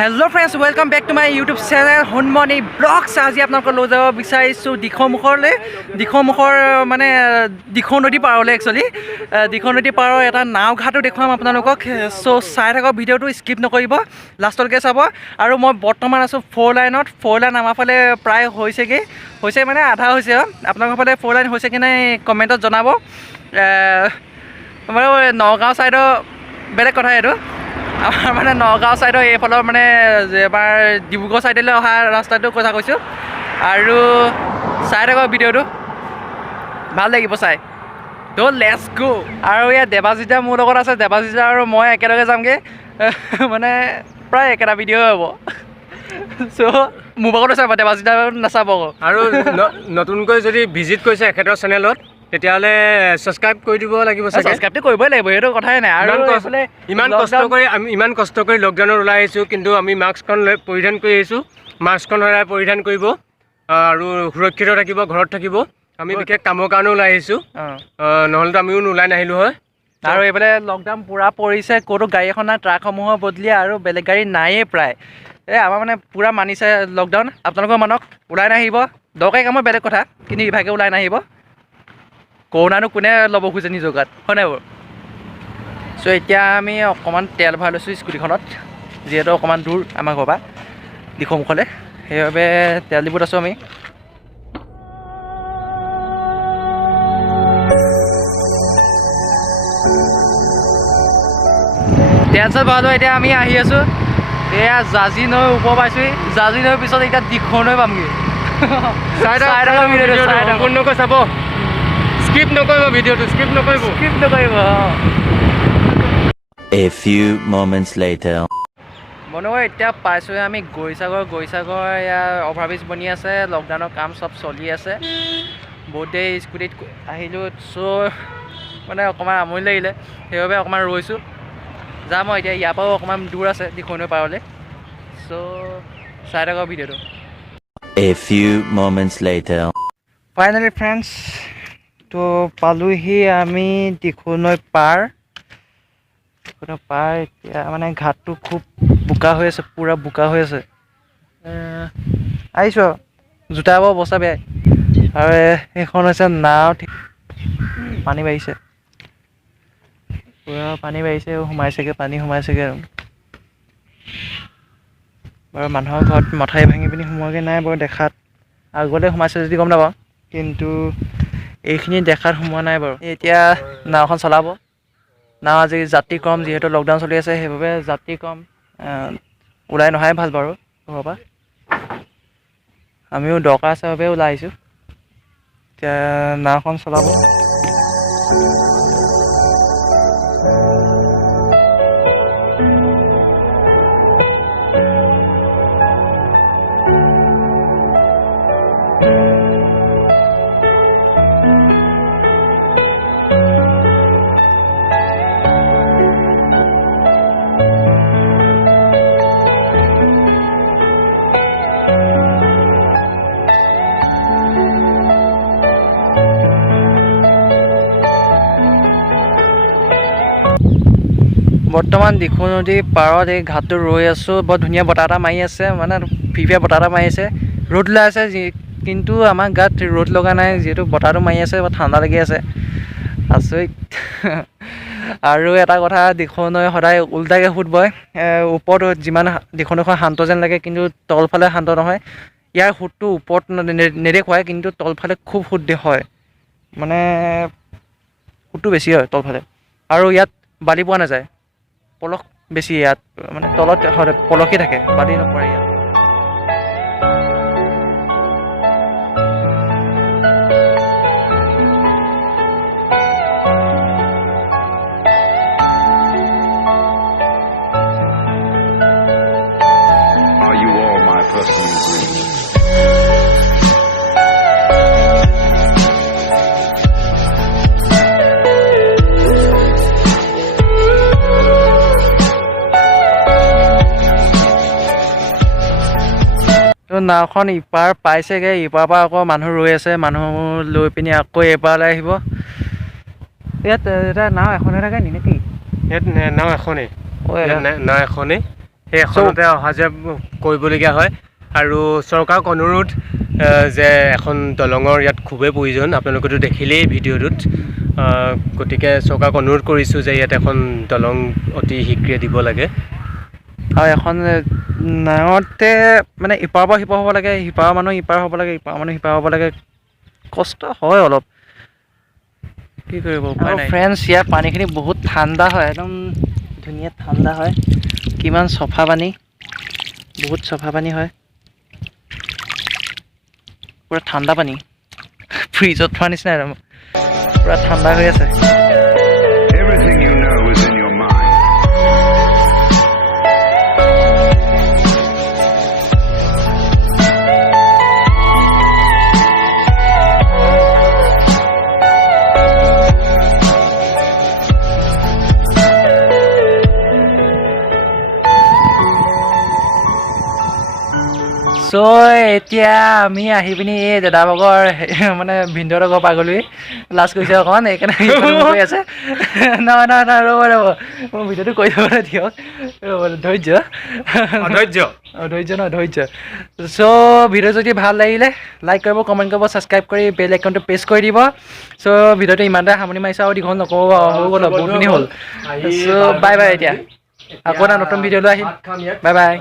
Hello friends, welcome back to my YouTube channel Hunmoni Vlogs. আজি আপোনালোকক লৈ যাব বিচাৰিছোঁ দিখমুখলৈ। দিখমুখৰ মানে দিখৌ নদী পাৰলৈ একচুৱেলি দিখৌ নদী পাৰৰ এটা নাও ঘাটো দেখুৱাম আপোনালোকক। চ' চাই থাকক ভিডিঅ'টো, স্কিপ নকৰিব, লাষ্টলৈকে চাব। আৰু মই বৰ্তমান আছোঁ 4 লাইনত। 4 লাইন আমাৰ ফালে প্ৰায় হৈছে মানে আধা হৈছে। আপোনালোকৰ ফালে 4 লাইন হৈছে কি নাই কমেণ্টত জনাব। মানে নগাঁও ছাইডৰ বেলেগ কথা এইটো। আমাৰ মানে নগাঁও ছাইডৰ এইফালৰ মানে এবাৰ ডিব্ৰুগড় ছাইডলৈ অহা ৰাস্তাটোৰ কথা কৈছোঁ। আৰু চাই থাকক ভিডিঅ'টো, ভাল লাগিব চাই। ত' লেটছ গো। আৰু ইয়াত দেৱাজিতা মোৰ লগত আছে। দেৱাজিতা আৰু মই একেলগে যামগৈ, মানে প্ৰায় একেটা ভিডিঅ' হ'ব। চ' মোৰ ভাগতো চাব, দেৱাজিতা নাচাব। আৰু নতুনকৈ যদি ভিজিট কৰিছে এখেতৰ চেনেলত তেতিয়াহ'লে ছাবস্ক্ৰাইব কৰি দিব লাগিব। ছাবস্ক্ৰাইবটো কৰিবই লাগিব, সেইটো কথাই নাই। আৰু ইমান কষ্ট কৰি লকডাউনত ওলাই আহিছোঁ, কিন্তু আমি মাস্কখন পৰিধান কৰি আহিছোঁ। মাস্কখন সদায় পৰিধান কৰিব আৰু সুৰক্ষিত থাকিব, ঘৰত থাকিব। আমি বিশেষ কামৰ কাৰণে ওলাই আহিছোঁ, নহ'লেতো আমিও ওলাই নাহিলোঁ হয়। আৰু এইফালে লকডাউন পূৰা পৰিছে, ক'তো গাড়ী এখন নাই, ট্ৰাকসমূহৰ বদলি আৰু বেলেগ গাড়ী নায়েই প্ৰায়। আমাৰ মানে পূৰা মানিছে লকডাউন। আপোনালোকৰ মানক ওলাই নাহিব, দৰকাৰী কামৰ বেলেগ কথা, কিন্তু ইভাগে ওলাই নাহিব। কৰোণানো কোনে ল'ব খোজে নিজৰ গাত, হয় নাই বাৰু? চ' এতিয়া আমি অকণমান তেল ভৰাই লৈছোঁ স্কুটিখনত, যিহেতু অকণমান দূৰ আমাৰ ঘৰৰ পৰা দিখৌমুখলৈ, সেইবাবে তেল ডিপুত আছোঁ আমি। তেল চেল ভৰালোঁ। এতিয়া আমি আহি আছোঁ, এয়া জাঁজি নৈ ওপৰ পাইছোঁহি। জাঁজি নৈৰ পিছত এতিয়া দিখৌ নৈ পামগৈ। সম্পূৰ্ণকৈ চাব, স্কিপ নকৰিব ভিডিঅ'টো, স্কিপ নকৰিব। A few moments later. বন্ধুসকল, এতিয়া পাইছোঁহে আমি গৈসাগৰ। ইয়াৰ অভাৰব্ৰিজ বনি আছে, লকডাউনৰ কাম চব চলি আছে। বহুত দেৰি স্কুটিত আহিলোঁ, চ' মানে অকণমান আমনি লাগিলে, সেইবাবে অকণমান ৰৈছোঁ। যাম মই এতিয়া, ইয়াৰ পৰাও অকণমান দূৰ আছে দিখৌ নৈ পাৰলৈ। চ' চাই থাকক ভিডিঅ'টো। A few moments later. Finally friends, তো পালোহি আমি দিখৌ নৈ পাৰ। এতিয়া মানে ঘাটটো খুব বোকা হৈ আছে, পূৰা বোকা হৈ আছে। আহিছোঁ আৰু জোতাবোৰ অৱস্থা বেয়া। আৰু সেইখন হৈছে নাও। পানী বাঢ়িছে, পূৰা পানী বাঢ়িছে, পানী সোমাইছেগৈ আৰু। বাৰু মানুহৰ ঘৰত মথাউৰি ভাঙি পিনি সোমোৱাগৈ নাই বাৰু দেখাত। আগতে সোমাইছে যদি গম নাপাওঁ, কিন্তু এইখিনি দেখাত সোমোৱা নাই বাৰু। এতিয়া নাওখন চলাব। নাও আজি যাত্ৰী কম, যিহেতু লকডাউন চলি আছে, সেইবাবে যাত্ৰী কম, ওলাই নহাই ভাল বাৰু ঘৰৰ পৰা। আমিও দৰকাৰ আছে বাবে ওলাই আহিছোঁ। এতিয়া নাওখন চলাব। বৰ্তমান দিখৌ নদীৰ পাৰত এই ঘাটটো ৰৈ আছোঁ। বৰ ধুনীয়া বতাহ এটা মাৰি আছে, মানে ফিফিয়া বতাহ এটা মাৰি আছে। ৰ'দ ওলাই আছে, কিন্তু আমাৰ গাত ৰ'দ লগা নাই, যিহেতু বতাহটো মাৰি আছে, বৰ ঠাণ্ডা লাগি আছে। আচৰিত। আৰু এটা কথা, দিখৌ নৈ সদায় ওলোটাকৈ সোঁত বয়। ওপৰত যিমান দিখৌ নৈখন শান্ত যেন লাগে, কিন্তু তলফালে শান্ত নহয়। ইয়াৰ সোঁতটো ওপৰত নেদেখুৱায়, কিন্তু তলফালে খুব সোঁত হয়, মানে সোঁতটো বেছি হয় তলফালে। আৰু ইয়াত বালি পোৱা নাযায়, পলস বেছি ইয়াত, মানে তলত পলসেই থাকে, বালি নপৰে ইয়াত। Are you all my personal dreams? নাওখন ইপাৰ পাইছেগৈ, ইপাৰৰ পৰা আকৌ মানুহ ৰৈ আছে। মানুহ লৈ পিনি আকৌ এপাৰলৈ আহিব। ইয়াত এটা নাও এখনে থাকে নেকি? ইয়াত নাও এখনেই, নাও এখনেই। সেই এখনতে অহা যোৱা কৰিবলগীয়া হয় আৰু চৰকাৰক অনুৰোধ যে এখন দলঙৰ ইয়াত খুবেই প্ৰয়োজন আপোনালোকেতো দেখিলেই ভিডিঅ'টোত গতিকে চৰকাৰক অনুৰোধ কৰিছোঁ যে ইয়াত এখন দলং অতি শীঘ্ৰে দিব লাগে আৰু এখন নাৱতে মানে ইপাৰৰ পৰা সিপাৰ হ'ব লাগে সিপাৰৰ মানুহ ইপাৰ হ'ব লাগে ইপাৰৰ মানুহ সিপাৰ হ'ব লাগে কষ্ট হয় অলপ কি কৰিব উপায় নাই ফ্ৰেণ্ডছ ইয়াৰ পানীখিনি বহুত ঠাণ্ডা হয় একদম ধুনীয়া ঠাণ্ডা হয় কিমান চফা পানী বহুত চফা পানী হয় পুৰা ঠাণ্ডা পানী ফ্ৰিজত থোৱা নিচিনা একদম পুৰা ঠাণ্ডা হৈ আছে Everything you know is in your mind. চ' এতিয়া আমি আহি পিনি এই দাদাভাগৰ মানে ভিনদেউহঁতৰ ঘৰ পাগলৈ লাজ কৰিছে অকণমান সেইকাৰণে কৈ আছে নহয় ৰ'ব মোৰ ভিডিঅ'টো কৈ দিবলৈ দিয়ক ৰ'ব ধৈৰ্য চ' ভিডিঅ' যদি ভাল লাগিলে লাইক কৰিব কমেণ্ট কৰিব ছাবস্ক্ৰাইব কৰি বেল আইকনটো প্ৰেছ কৰি দিব চ' ভিডিঅ'টো ইমানতে সামৰণি মাৰিছে আৰু দীঘল নকওঁ হৈ গ'ল বহুতখিনি হ'ল চ' বাই বাই এতিয়া আকৌ এটা নতুন ভিডিঅ' লৈ আহিম বাই বাই